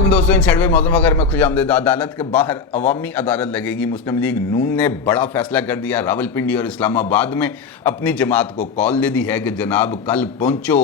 अस्सलाम दोस्तों, इन साइड मौजूद अगर मैं खुशामदीद। अदालत के बाहर अवामी अदालत लगेगी। मुस्लिम लीग नून ने बड़ा फैसला कर दिया। रावलपिंडी और इस्लामाबाद में अपनी जमात को कॉल दे दी है कि जनाब कल पहुंचो,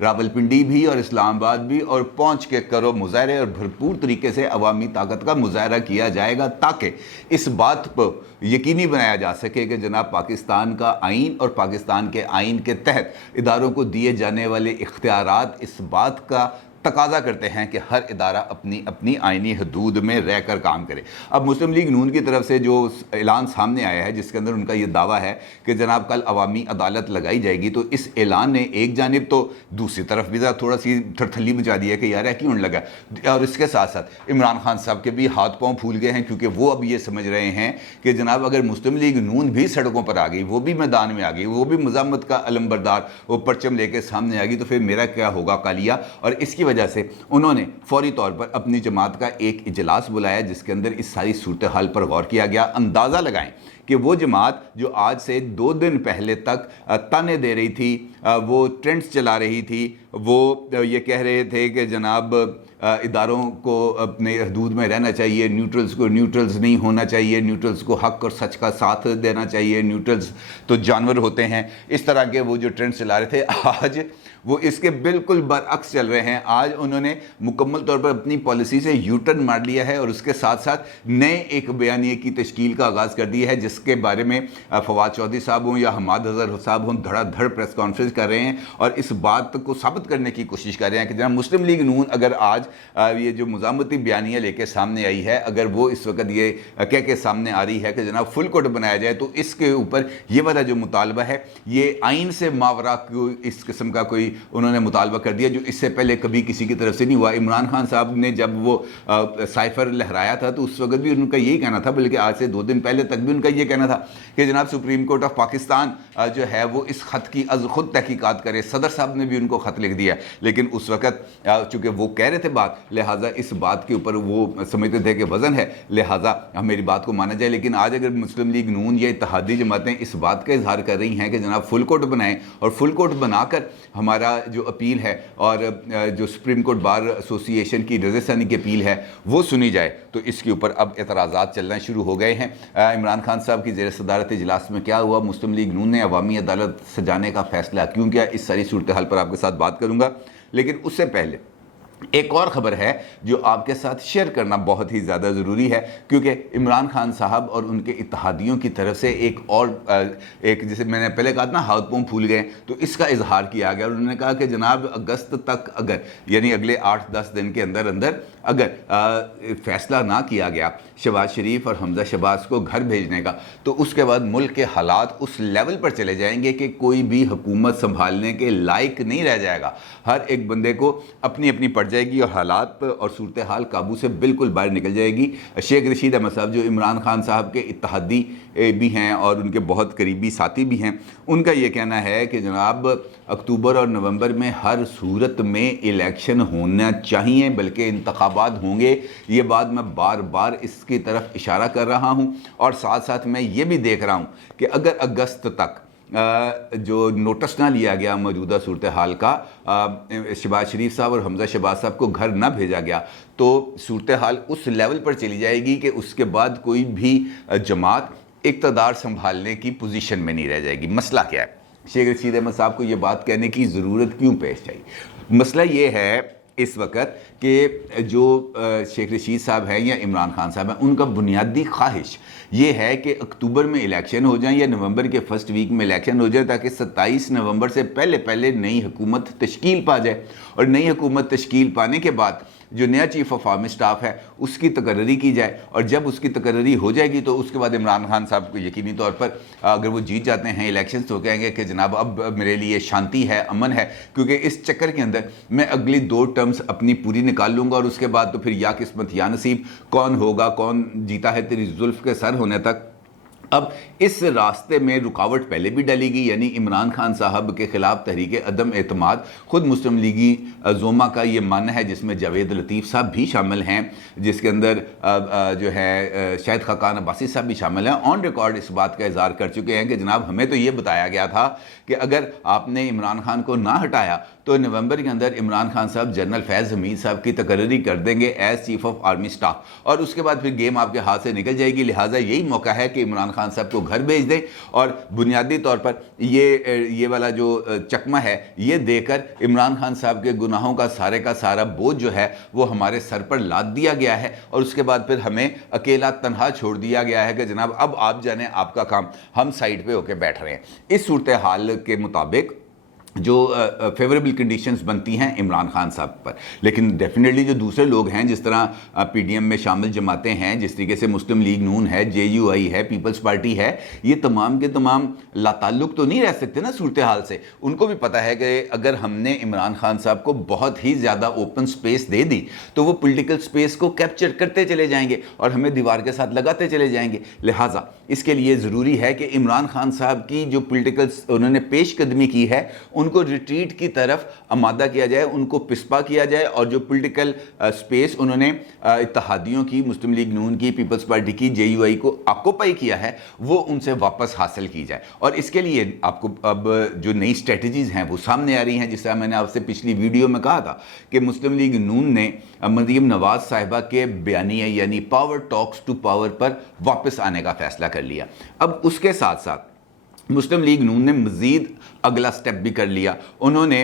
रावलपिंडी भी और इस्लामाबाद भी, और पहुंच के करो मुजाहरे और भरपूर तरीके से अवामी ताकत का मुजाहरा किया जाएगा ताकि इस बात पर यकीनी बनाया जा सके कि जनाब पाकिस्तान का आइन और पाकिस्तान के आइन के तहत इदारों को दिए जाने वाले इख्तियारात इस बात का तकाजा करते हैं कि हर इदारा अपनी अपनी आइनी हदूद में रह कर काम करे। अब मुस्लिम लीग नून की तरफ से जो ऐलान सामने आया है जिसके अंदर उनका ये दावा है कि जनाब कल अवामी अदालत लगाई जाएगी, तो इस ऐलान ने एक जानिब तो दूसरी तरफ भी थोड़ा सी थरथली मचा दी है कि यार क्यों लगा। और इसके साथ साथ इमरान खान साहब के भी हाथ पाँव फूल गए हैं, क्योंकि वो अब ये समझ रहे हैं कि जनाब अगर मुस्लिम लीग नून भी सड़कों पर आ गई, वो भी मैदान में आ गई, वो भी मज़ामत का अलम्बरदार वो परचम लेके सामने आ गई, तो फिर मेरा क्या होगा कालिया। और इसकी वजह से उन्होंने फौरी तौर पर अपनी जमात का एक इजलास बुलाया जिसके अंदर इस सारी सूरत हाल पर गौर किया गया। अंदाज़ा लगाएं कि वो जमात जो आज से 2 दिन पहले तक ताने दे रही थी, वो ट्रेंड्स चला रही थी, वो ये कह रहे थे कि जनाब इदारों को अपने हदूद में रहना चाहिए, न्यूट्रल्स को न्यूट्रल्स नहीं होना चाहिए, न्यूट्रल्स को हक और सच का साथ देना चाहिए, न्यूट्रल्स तो जानवर होते हैं, इस तरह के वो जो ट्रेंड्स चला रहे थे, आज वो इसके बिल्कुल बरअक्स चल रहे हैं। आज उन्होंने मुकम्मल तौर पर अपनी पॉलिसी से यू टर्न मार लिया है और उसके साथ साथ नए एक बयानिए की तश्कील का आगाज़ कर दिया है, जिसके बारे में फवाद चौधरी साहब हों या हमाद अजहर साहब हों धड़ाधड़ प्रेस कॉन्फ्रेंस कर रहे हैं और इस बात को साबित करने की कोशिश कर रहे हैं कि जनाब मुस्लिम लीग नून अगर आज ये जो मुज़ामती बयानिया लेके सामने आई है, अगर वो इस वक्त ये कह के सामने आ रही है कि जनाब फुल कोर्ट बनाया जाए, तो इसके ऊपर ये वाला जो मुतालबा है ये आइन से मावरा इस किस्म का कोई उन्होंने मुतालबा कर दिया जो इससे पहले कभी किसी की तरफ से नहीं हुआ। इमरान खान साहब ने जब वो साइफर लहराया था तो उस वक्त भी उनका यही कहना था, बल्कि आज से 2 दिन पहले तक भी उनका ये कहना था कि जनाब सुप्रीम कोर्ट ऑफ पाकिस्तान जो है वो इस ख़त की खुद तहकीकात करे। सदर साहब ने भी उनको ख़त लिख दिया, लेकिन उस वक्त चूँकि वो कह रहे थे बात, लिहाजा इस बात के ऊपर वो समझते थे कि वज़न है, लिहाजा मेरी बात को माना जाए। लेकिन आज अगर मुस्लिम लीग नून या इत्तेहादी जमातें इस बात का इजहार कर रही हैं कि जनाब फुल कोर्ट बनाएं और फुल कोर्ट बनाकर हमारा जो अपील है और जो सुप्रीम कोर्ट बार एसोसिएशन की रज़ासानी की अपील है वो सुनी जाए, तो इसके ऊपर अब एतराज़ात चलना शुरू हो गए हैं। इमरान खान साहब की ज़ेर सदारत इजलास में क्या हुआ, मुस्लिम लीग नून ने अवामी अदालत सजाने का फ़ैसला क्यों किया, इस सारी सूरत हाल पर आपके साथ बात करूँगा। लेकिन उससे पहले एक और ख़बर है जो आपके साथ शेयर करना बहुत ही ज़्यादा ज़रूरी है, क्योंकि इमरान खान साहब और उनके इत्तेहादियों की तरफ से एक जैसे मैंने पहले कहा था ना हाथ पाँव फूल गए, तो इसका इजहार किया गया। उन्होंने कहा कि जनाब अगस्त तक अगर यानी अगले 8-10 दिन के अंदर अंदर अगर फ़ैसला ना किया गया शहबाज शरीफ और हमजा शहबाज को घर भेजने का, तो उसके बाद मुल्क के हालात उस लेवल पर चले जाएंगे कि कोई भी हुकूमत संभालने के लायक नहीं रह जाएगा। हर एक बंदे को अपनी अपनी पड़ जाएगी और हालात और सूरत हाल काबू से बिल्कुल बाहर निकल जाएगी। शेख रशीद अहमद साहब जो इमरान खान साहब के इत्तेहादी भी हैं और उनके बहुत करीबी साथी भी हैं, उनका ये कहना है कि जनाब अक्टूबर और नवंबर में हर सूरत में इलेक्शन होना चाहिए, बल्कि इंतखाबात होंगे। ये बात मैं बार बार इसकी तरफ इशारा कर रहा हूँ और साथ साथ मैं ये भी देख रहा हूँ कि अगर अगस्त तक जो नोटिस ना लिया गया मौजूदा सूरत हाल का, शहबाज शरीफ साहब और हमजा शहबाज साहब को घर ना भेजा गया, तो सूरत हाल उस लेवल पर चली जाएगी कि उसके बाद कोई भी जमात इक़्तिदार संभालने की पोजीशन में नहीं रह जाएगी। मसला क्या है, शेख रशीद अहमद साहब को ये बात कहने की ज़रूरत क्यों पेश आई? मसला ये है इस वक्त कि जो शेख रशीद साहब हैं या इमरान खान साहब हैं, उनका बुनियादी ख्वाहिश ये है कि अक्टूबर में इलेक्शन हो जाए या नवंबर के फर्स्ट वीक में इलेक्शन हो जाए, ताकि 27 नवंबर से पहले पहले नई हुकूमत तश्कील पा जाए और नई हुकूमत तश्कील पाने के बाद जो नया चीफ ऑफ आर्मी स्टाफ है उसकी तकर्री की जाए, और जब उसकी तकर्री हो जाएगी तो उसके बाद इमरान खान साहब को यकीनी तौर पर अगर वो जीत जाते हैं इलेक्शन, तो कहेंगे कि जनाब अब मेरे लिए शांति है, अमन है, क्योंकि इस चक्कर के अंदर मैं अगली 2 टर्म्स अपनी पूरी निकाल लूँगा और उसके बाद तो फिर या किस्मत या नसीब, कौन होगा कौन जीता है तेरी जुल्फ के सर होने तक। अब इस रास्ते में रुकावट पहले भी डाली गई, यानी इमरान खान साहब के ख़िलाफ़ तहरीक अदम एतमाद खुद मुस्लिम लीगी जोमा का ये मानना है, जिसमें जावेद लतीफ़ साहब भी शामिल हैं, जिसके अंदर जो है शाहिद खाकान अब्बासी साहब भी शामिल हैं। ऑन रिकॉर्ड इस बात का इज़हार कर चुके हैं कि जनाब हमें तो ये बताया गया था कि अगर आपने इमरान खान को ना हटाया तो नवंबर के अंदर इमरान खान साहब जनरल फैज़ हमीद साहब की तकर्री कर देंगे as chief of army staff, और उसके बाद फिर गेम आपके हाथ से निकल जाएगी। लिहाजा यही मौका है कि इमरान खान साहब को घर भेज दें और बुनियादी तौर पर ये वाला जो चकमा है ये देकर इमरान खान साहब के गुनाहों का सारा बोझ जो है वो हमारे सर पर लाद दिया गया है, और उसके बाद फिर हमें अकेला तनहा छोड़ दिया गया है कि जनाब अब आप जाने आपका काम, हम साइड पे होकर बैठ रहे हैं। इस सूरत हाल के मुताबिक जो फेवरेबल कंडीशंस बनती हैं इमरान खान साहब पर, लेकिन डेफिनेटली जो दूसरे लोग हैं जिस तरह पीडीएम में शामिल जमातें हैं, जिस तरीके से मुस्लिम लीग नून है, जेयूआई है, पीपल्स पार्टी है, ये तमाम के तमाम लाताल्लुक तो नहीं रह सकते ना सूरत हाल से। उनको भी पता है कि अगर हमने इमरान खान साहब को बहुत ही ज़्यादा ओपन स्पेस दे दी तो वो पोलिटिकल स्पेस को कैप्चर करते चले जाएंगे और हमें दीवार के साथ लगाते चले जाएंगे। लिहाजा इसके लिए ज़रूरी है कि इमरान खान साहब की जो पोलिटिकल उन्होंने पेशकदमी की है उनको रिट्रीट की तरफ आमादा किया जाए, उनको पिस्पा किया जाए, और जो पॉलिटिकल स्पेस उन्होंने इत्तेहादियों की, मुस्लिम लीग नून की, पीपल्स पार्टी की, जेयूआई को ऑक्यूपाई किया है वो उनसे वापस हासिल की जाए। और इसके लिए आपको अब जो नई स्ट्रेटजीज़ हैं वो सामने आ रही हैं। जिस तरह मैंने आपसे पिछली वीडियो में कहा था कि मुस्लिम लीग नून ने मरीम नवाज साहिबा के बयानिए यानी पावर टॉक्स टू पावर पर वापस आने का फैसला कर लिया। अब उसके साथ साथ मुस्लिम लीग नून ने मज़ीद अगला स्टेप भी कर लिया। उन्होंने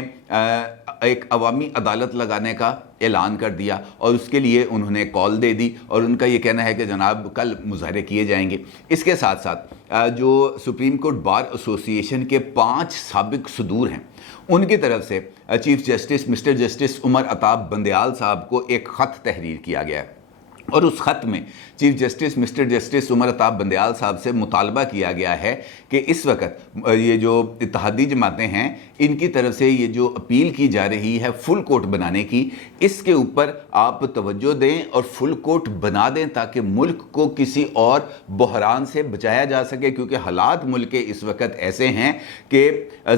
एक अवामी अदालत लगाने का ऐलान कर दिया और उसके लिए उन्होंने कॉल दे दी, और उनका ये कहना है कि जनाब कल मुजाहरे किए जाएंगे। इसके साथ साथ जो सुप्रीम कोर्ट बार एसोसिएशन के 5 साबिक सदूर हैं उनकी तरफ से chief justice mister justice Umar Ata Bandial sahab को एक ख़त तहरीर किया गया है, और उस ख़त में chief justice mister justice Umar Ata Bandial sahab से मुतालबा किया गया है कि इस वक्त ये जो इत्तेहादी जमातें हैं इनकी तरफ से ये जो अपील की जा रही है फुल कोर्ट बनाने की, इसके ऊपर आप तवज्जो दें और फुल कोर्ट बना दें ताकि मुल्क को किसी और बहरान से बचाया जा सके। क्योंकि हालात मुल्क के इस वक्त ऐसे हैं कि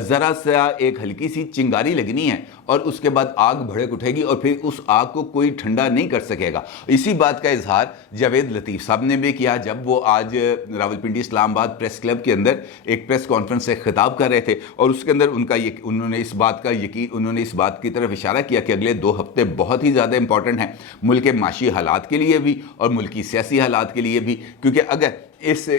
ज़रा सा एक हल्की सी चिंगारी लगनी है और उसके बाद आग भड़क उठेगी और फिर उस आग को कोई ठंडा नहीं कर सकेगा। इसी बात का इजहार जावेद लतीफ़ साहब ने भी किया जब वो आज रावलपिंडी इस्लामाबाद प्रेस क्लब के अंदर एक प्रेस कॉन्फ्रेंस से खिताब कर रहे थे, और उसके अंदर उन्होंने इस बात की तरफ इशारा किया कि अगले 2 हफ्ते बहुत ही ज़्यादा इंपॉर्टेंट हैं मुल्क के माशी हालात के लिए भी और मुल्क की सियासी हालात के लिए भी। क्योंकि अगर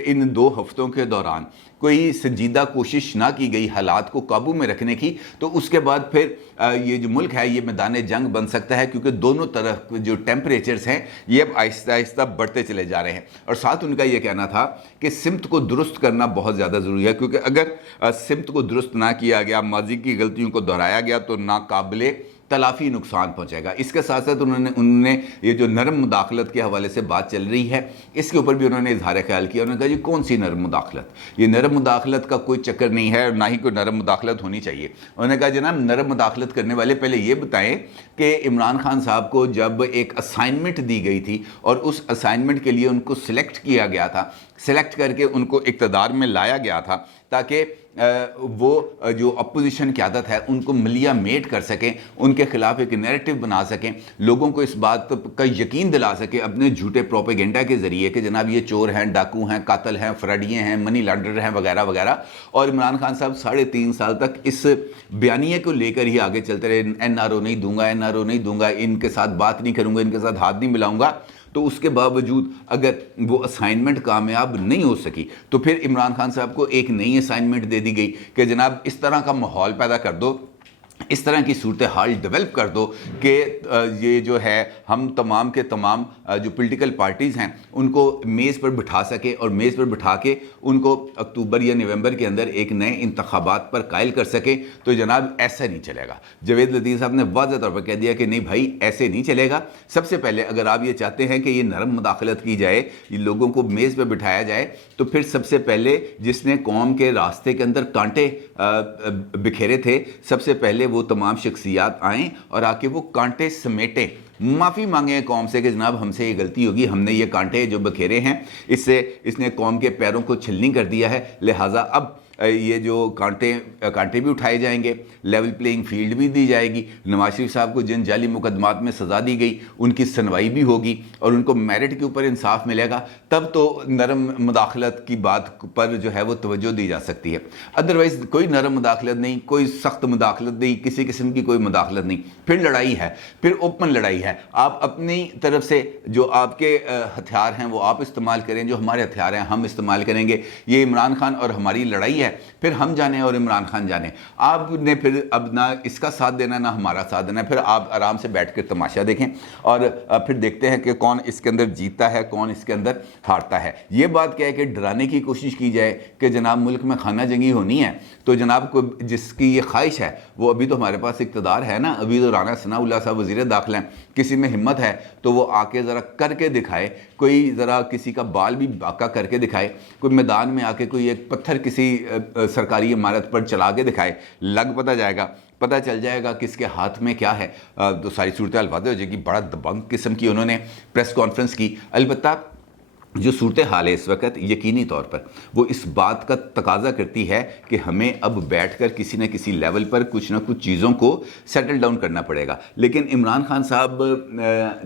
इन 2 हफ्तों के दौरान कोई संजीदा कोशिश ना की गई हालात को काबू में रखने की तो उसके बाद फिर ये जो मुल्क है ये मैदान जंग बन सकता है। क्योंकि दोनों तरफ जो टेम्परेचर्स हैं ये अब आहिस्ता आहिस्ता बढ़ते चले जा रहे हैं। और साथ उनका ये कहना था कि सिमत को दुरुस्त करना बहुत ज़्यादा ज़रूरी है, क्योंकि अगर सिमत को दुरुस्त ना किया गया, माजी की गलतियों को दोहराया गया तो नाकाबिले तलाफी नुकसान पहुंचेगा। इसके साथ साथ उन्होंने ये जो नरम मुदाखलत के हवाले से बात चल रही है इसके ऊपर भी उन्होंने इजहार ख्याल किया। उन्होंने कहा जी कौन सी नरम मुदाखलत, ये नरम मुदाखलत का कोई चक्कर नहीं है और ना ही कोई नरम मुदाखलत होनी चाहिए। उन्होंने कहा जनाब नरम मुदाखलत करने वाले पहले ये बताएं कि इमरान खान साहब को जब एक असाइनमेंट दी गई थी और उस असाइनमेंट के लिए उनको सिलेक्ट किया गया था, सिलेक्ट करके उनको इक़्तिदार में लाया गया था ताकि वो जो अपोजिशन क़यादत है उनको मलिया मेट कर सकें, उनके खिलाफ एक नैरेटिव बना सकें, लोगों को इस बात का यकीन दिला सकें अपने झूठे प्रोपेगेंडा के ज़रिए कि जनाब ये चोर हैं, डाकू हैं, कातल हैं, फ्रॉडिये हैं, मनी लॉन्डर हैं वगैरह वगैरह। और इमरान खान साहब 3.5 साल तक इस बयानिए को लेकर ही आगे चलते रहे, NRO नहीं दूंगा, NRO नहीं दूंगा, इनके साथ बात नहीं करूँगा, इनके साथ हाथ नहीं मिलाऊंगा। तो उसके बावजूद अगर वो असाइनमेंट कामयाब नहीं हो सकी तो फिर इमरान खान साहब को एक नई असाइनमेंट दे दी गई कि जनाब इस तरह का माहौल पैदा कर दो, इस तरह की सूरत हाल डेवलप कर दो कि ये जो है हम तमाम के तमाम जो पॉलिटिकल पार्टीज़ हैं उनको मेज़ पर बिठा सके और मेज़ पर बिठा के उनको अक्टूबर या नवंबर के अंदर एक नए इंतखाबात पर कायल कर सके। तो जनाब ऐसा नहीं चलेगा। जावेद लतीफ़ साहब ने वाज़ेह तौर पर कह दिया कि नहीं भाई ऐसे नहीं चलेगा। सबसे पहले अगर आप ये चाहते हैं कि ये नरम मुदाखलत की जाए, ये लोगों को मेज़ पर बिठाया जाए, तो फिर सबसे पहले जिसने कौम के रास्ते के अंदर कांटे बिखेरे थे सबसे पहले वो तमाम शख्सियात आएँ और आके वो कांटे समेटें, माफ़ी मांगे कौम से कि जनाब हमसे ये गलती होगी, हमने ये कांटे जो बखेरे हैं इससे इसने कौम के पैरों को छिलनी कर दिया है, लिहाजा अब ये जो कांटे भी उठाए जाएंगे, लेवल प्लेइंग फील्ड भी दी जाएगी, नवाज शरीफ साहब को जिन जाली मुकदमात में सज़ा दी गई उनकी सुनवाई भी होगी और उनको मेरिट के ऊपर इंसाफ मिलेगा, तब तो नरम मुदाखलत की बात पर जो है वो तवज्जो दी जा सकती है। अदरवाइज़ कोई नरम मुदाखलत नहीं, कोई सख्त मुदाखलत नहीं, किसी किस्म की कोई मुदाखलत नहीं, फिर लड़ाई है, फिर ओपन लड़ाई है। आप अपनी तरफ से जो आपके हथियार हैं वो आप इस्तेमाल करें, जो हमारे हथियार हैं हम इस्तेमाल करेंगे। ये इमरान खान और हमारी लड़ाई है, फिर हम जाने और इमरान खान जाने। आपने फिर अब ना इसका साथ देना ना हमारा साथ देना, फिर आप आराम से बैठ कर तमाशा देखें और फिर देखते हैं कि कौन इसके अंदर जीतता है, कौन इसके अंदर हारता है। ये बात क्या है कि डराने की कोशिश की जाए कि जनाब मुल्क में खाना जंगी होनी है, तो जनाब को जिसकी ये ख्वाहिश है वो अभी तो हमारे पास इक़्तिदार है ना, अभी तो राना सनाउल्लाह साहब वज़ीर दाखिला हैं, किसी में हिम्मत है तो वो आके ज़रा करके दिखाए, कोई ज़रा किसी का बाल भी बाका करके दिखाए, कोई मैदान में आके कोई एक पत्थर किसी सरकारी इमारत पर चला के दिखाए, पता चल जाएगा किसके हाथ में क्या है, तो सारी सूरत हाल वाज़ेह हो जाएगी। बड़ा दबंग किस्म की उन्होंने प्रेस कॉन्फ्रेंस की। अलबत्ता जो सूरत हाल है इस वक्त यकीनी तौर पर वो इस बात का तकाजा करती है कि हमें अब बैठकर किसी न किसी लेवल पर कुछ ना कुछ चीज़ों को सेटल डाउन करना पड़ेगा। लेकिन इमरान खान साहब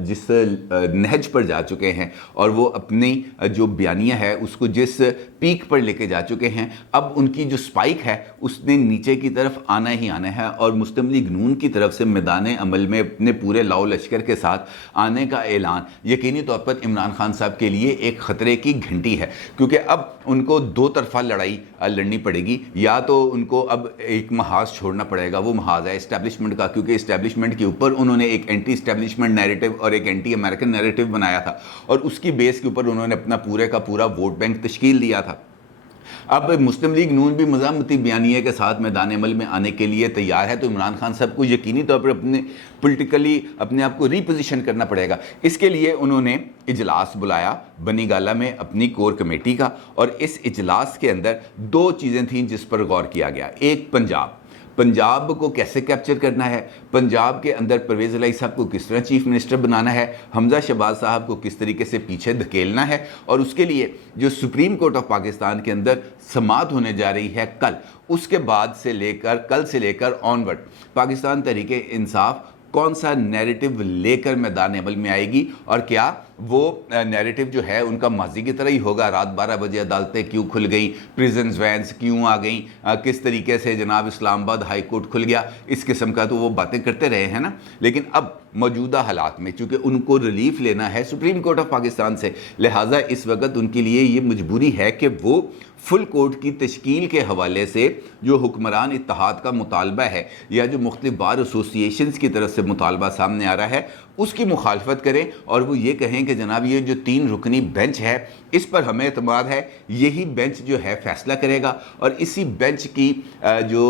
जिस नहज पर जा चुके हैं और वो अपनी जो बयानिया है उसको जिस पीक पर लेके जा चुके हैं, अब उनकी जो स्पाइक है उसने नीचे की तरफ आना ही आना है और मुस्लिम लीग नून की तरफ से मैदान अमल में अपने पूरे लाओ लश्कर के साथ आने का ऐलान यकीनी तौर पर इमरान खान साहब के लिए एक खतरे की घंटी है, क्योंकि अब उनको दो तरफा लड़ाई लड़नी पड़ेगी। या तो उनको अब एक महाज छोड़ना पड़ेगा, वो महाज है इस्टेब्लिशमेंट का, क्योंकि इस्टेब्लिशमेंट के ऊपर उन्होंने एक एंटी इस्टेब्लिशमेंट नैरेटिव और एक एंटी अमेरिकन नैरेटिव बनाया था और उसकी बेस के ऊपर उन्होंने अपना पूरे का पूरा वोट बैंक तश्कील दिया था। अब मुस्लिम लीग नून भी मज़ामती बयानिए के साथ मैदान अमल में आने के लिए तैयार है, तो इमरान खान साहब को यकीनी तौर पर अपने पॉलिटिकली अपने आप को रीपोजिशन करना पड़ेगा। इसके लिए उन्होंने इजलास बुलाया बनी गाला में अपनी कोर कमेटी का, और इस इजलास के अंदर दो चीज़ें थीं जिस पर गौर किया गया। एक, पंजाब को कैसे कैप्चर करना है, पंजाब के अंदर परवेज़ इलाही साहब को किस तरह चीफ मिनिस्टर बनाना है, हमजा शहबाज साहब को किस तरीके से पीछे धकेलना है, और उसके लिए जो सुप्रीम कोर्ट ऑफ पाकिस्तान के अंदर समाअत होने जा रही है कल, उसके बाद से लेकर कल से लेकर ऑनवर्ड पाकिस्तान तहरीक इंसाफ कौन सा नैरेटिव लेकर मैदान अमल में आएगी, और क्या वो नैरेटिव जो है उनका माजी की तरह ही होगा। रात 12 बजे अदालतें क्यों खुल गई, प्रिजन वैन्स क्यों आ गई, किस तरीके से जनाब इस्लामाबाद हाई कोर्ट खुल गया, इस किस्म का तो वो बातें करते रहे हैं ना। लेकिन अब मौजूदा हालात में चूँकि उनको रिलीफ लेना है सुप्रीम कोर्ट ऑफ पाकिस्तान से, लिहाजा इस वक्त उनके लिए ये मजबूरी है कि वो फुल कोर्ट की तश्कील के हवाले से जो हुक्मरान इत्तेहाद का मुतालबा है या जो मुख्तलिफ बार एसोसिएशंस की तरफ से मुतालबा सामने आ रहा है उसकी मुखालफत करें, और वो ये कहें कि जनाब ये जो 3 रुकनी बेंच है इस पर हमें एतमाद है, यही बेंच जो है फैसला करेगा और इसी बेंच की जो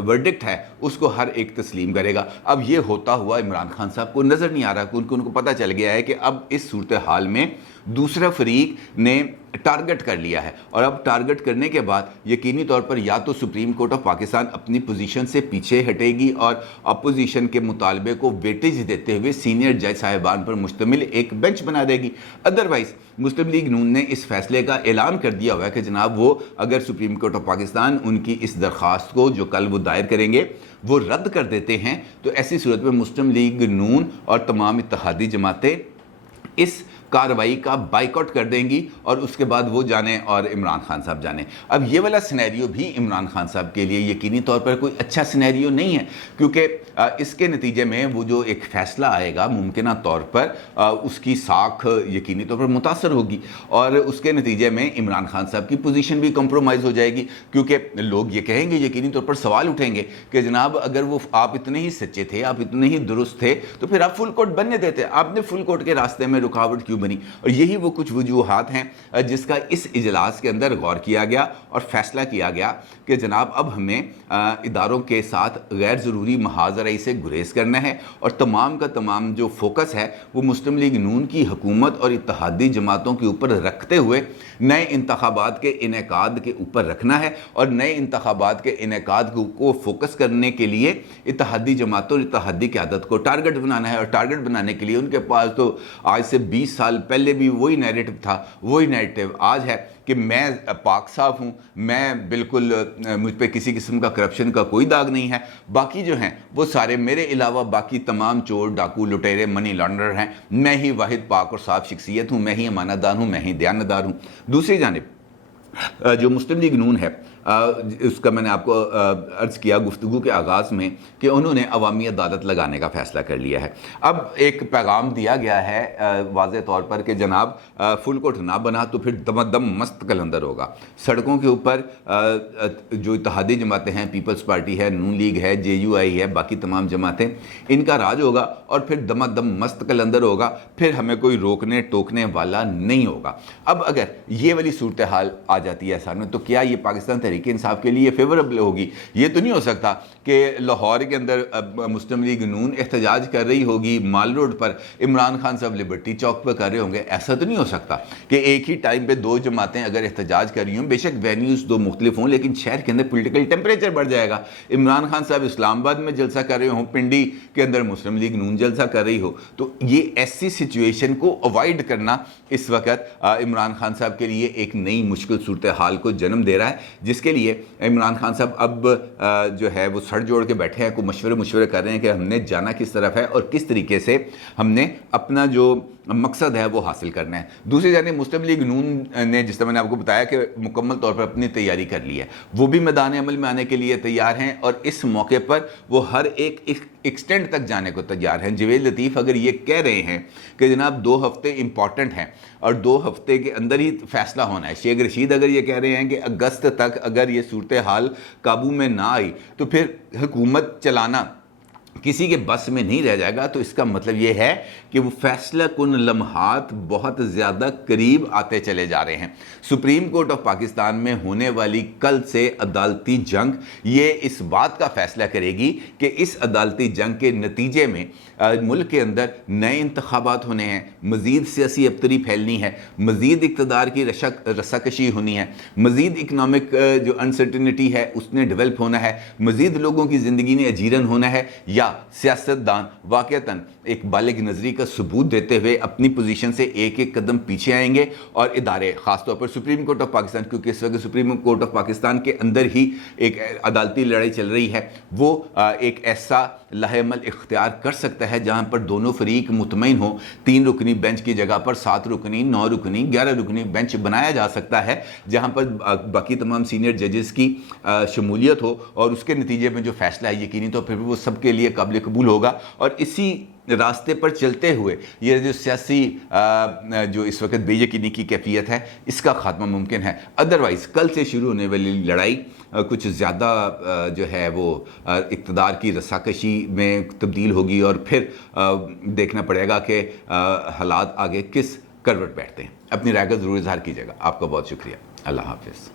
वर्डिक्ट है उसको हर एक तस्लीम करेगा। अब ये होता हुआ इमरान खान साहब को नज़र नहीं आ रहा, क्योंकि उनको पता चल गया है कि अब इस सूरत हाल में दूसरा फरीक ने टारगेट कर लिया है, और अब टारगेट करने के बाद यकीनी तौर पर या तो सुप्रीम कोर्ट ऑफ पाकिस्तान अपनी पोजीशन से पीछे हटेगी और अपोजिशन के मुतालबे को वेटेज देते हुए सीनियर जज साहिबान पर मुश्तमिल एक बेंच बना देगी। अदरवाइज़ मुस्लिम लीग नून ने इस फैसले का ऐलान कर दिया हुआ है कि जनाब वो अगर सुप्रीम कोर्ट ऑफ पाकिस्तान उनकी इस दरख्वास्त को जो कल वो दायर करेंगे वो रद्द कर देते हैं, तो ऐसी सूरत में मुस्लिम लीग नून और तमाम इत्तेहादी जमातें इस कार्रवाई का बाइकआउट कर देंगी और उसके बाद वो जाने और इमरान खान साहब जाने। अब ये वाला सिनेरियो भी इमरान खान साहब के लिए यकीनी तौर पर कोई अच्छा सिनेरियो नहीं है, क्योंकि इसके नतीजे में वो जो एक फ़ैसला आएगा मुमकिना तौर पर उसकी साख यकीनी तौर पर मुतासर होगी और उसके नतीजे में इमरान खान साहब की पोजीशन भी कंप्रोमाइज़ हो जाएगी, क्योंकि लोग ये कहेंगे, यकीनी तौर पर सवाल उठेंगे कि जनाब अगर वो आप इतने ही सच्चे थे, आप इतने ही दुरुस्त थे, तो फिर आप फुल कोर्ट बनने देते, आपने फुल कोर्ट के रास्ते में रुकावट क्यों बनी। और यही वो कुछ वजूहात हैं जिसका इस इजलास के अंदर गौर किया गया और फैसला किया गया कि जनाब अब हमें इदारों के साथ गैर ज़रूरी महाजराई से गुरेज करना है और तमाम का तमाम जो फोकस है वो मुस्लिम लीग नून की हुकूमत और इत्तेहादी जमातों के ऊपर रखते हुए नए इंतखाबात के इनेकाद के ऊपर रखना है, और नए इंतखाबात के इनेकाद को फोकस करने के लिए इत्तेहादी जमातों और इत्तेहादी क़यादत को टारगेट बनाना है। और टारगेट बनाने के लिए उनके पास तो आज से 20 साल سال پہلے بھی وہی نیریٹو تھا, وہی نیریٹو آج ہے کہ میں پاک صاف ہوں, میں بالکل مجھ پہ کسی قسم کا کرپشن کا کوئی داغ نہیں ہے, باقی جو ہیں وہ سارے میرے علاوہ باقی تمام چور ڈاکو لٹیرے منی لانڈرر ہیں, میں ہی واحد پاک اور صاف شخصیت ہوں, میں ہی امانت دار ہوں, میں ہی دیانتدار ہوں. دوسری جانب جو مسلم لیگ نون ہے اس کا میں نے آپ کو عرض کیا گفتگو کے آغاز میں کہ انہوں نے عوامی عدالت لگانے کا فیصلہ کر لیا ہے. اب ایک پیغام دیا گیا ہے واضح طور پر کہ جناب فل کوٹ نہ بنا تو پھر دم دم مست کلندر ہوگا. سڑکوں کے اوپر جو اتحادی جماعتیں ہیں, پیپلز پارٹی ہے, نون لیگ ہے, JUI ہے, باقی تمام جماعتیں, ان کا راج ہوگا اور پھر دم دم مست کلندر ہوگا, پھر ہمیں کوئی روکنے ٹوکنے والا نہیں ہوگا. اب اگر یہ والی صورتحال آ جاتی ہے سامنے تو کیا یہ پاکستان تحریک انصاف کے لیے فیوریبل ہوگی؟ یہ تو نہیں ہو سکتا کہ لاہور کے اندر مسلم لیگ نون احتجاج کر رہی ہوگی مال روڈ پر, عمران خان صاحب لبرٹی چوک پہ کر رہے ہوں گے. ایسا تو نہیں ہو سکتا کہ ایک ہی ٹائم پہ دو جماعتیں اگر احتجاج کر رہی ہوں, بے شک وینیوز دو مختلف ہوں لیکن شہر کے اندر پولیٹیکل ٹیمپریچر بڑھ جائے گا. عمران خان صاحب اسلام آباد میں جلسہ کر رہے ہوں, پنڈی کے اندر مسلم لیگ نون جلسہ کر رہی ہو, تو یہ ایسی سچویشن کو اوائڈ کرنا اس وقت عمران خان صاحب کے لیے ایک نئی مشکل صورتحال کو جنم دے رہا ہے, جس کے لیے عمران خان صاحب اب جو ہے وہ سر جوڑ کے بیٹھے ہیں, کو مشورے کر رہے ہیں کہ ہم نے جانا کس طرف ہے اور کس طریقے سے ہم نے اپنا جو مقصد ہے وہ حاصل کرنا ہے. دوسری جانب مسلم لیگ نون نے, جس طرح میں نے آپ کو بتایا کہ مکمل طور پر اپنی تیاری کر لی ہے, وہ بھی میدان عمل میں آنے کے لیے تیار ہیں اور اس موقع پر وہ ہر ایک ایکسٹینڈ تک جانے کو تیار ہیں. جوید لطیف اگر یہ کہہ رہے ہیں کہ جناب 2 ہفتے امپورٹنٹ ہیں اور 2 ہفتے کے اندر ہی فیصلہ ہونا ہے, شیخ رشید اگر یہ کہہ رہے ہیں کہ اگست تک اگر یہ صورتحال قابو میں نہ آئی تو پھر حکومت چلانا کسی کے بس میں نہیں رہ جائے گا, تو اس کا مطلب یہ ہے کہ وہ فیصلہ کن لمحات بہت زیادہ قریب آتے چلے جا رہے ہیں. سپریم کورٹ آف پاکستان میں ہونے والی کل سے عدالتی جنگ یہ اس بات کا فیصلہ کرے گی کہ اس عدالتی جنگ کے نتیجے میں ملک کے اندر نئے انتخابات ہونے ہیں, مزید سیاسی ابتری پھیلنی ہے, مزید اقتدار کی رساکشی ہونی ہے, مزید اکنامک جو انسرٹنٹی ہے اس نے ڈیولپ ہونا ہے, مزید لوگوں کی زندگی نے اجیرن ہونا ہے, یا سیاستدان واقعتاً ایک بالغ نظری کا ثبوت دیتے ہوئے اپنی پوزیشن سے ایک ایک قدم پیچھے آئیں گے اور ادارے, خاص طور پر سپریم کورٹ آف پاکستان, کیونکہ اس وقت سپریم کورٹ آف پاکستان کے اندر ہی ایک عدالتی لڑائی چل رہی ہے, وہ ایک ایسا لاہ عمل اختیار کر سکتا ہے جہاں پر دونوں فریق مطمئن ہوں. 3 رکنی بینچ کی جگہ پر 7 رکنی, 9 رکنی, 11 رکنی بینچ بنایا جا سکتا ہے جہاں پر باقی تمام سینئر ججز کی شمولیت ہو, اور اس کے نتیجے میں جو فیصلہ ہے یقینی طور پر وہ سب کے لیے قابل قبول ہوگا. اور اسی راستے پر چلتے ہوئے یہ جو سیاسی جو اس وقت بے یقینی کی کیفیت ہے اس کا خاتمہ ممکن ہے. ادروائز کل سے شروع ہونے والی لڑائی کچھ زیادہ جو ہے وہ اقتدار کی رساکشی میں تبدیل ہوگی, اور پھر دیکھنا پڑے گا کہ حالات آگے کس کروٹ بیٹھتے ہیں. اپنی رائے کا ضرور اظہار کیجیے گا. آپ کا بہت شکریہ. اللہ حافظ.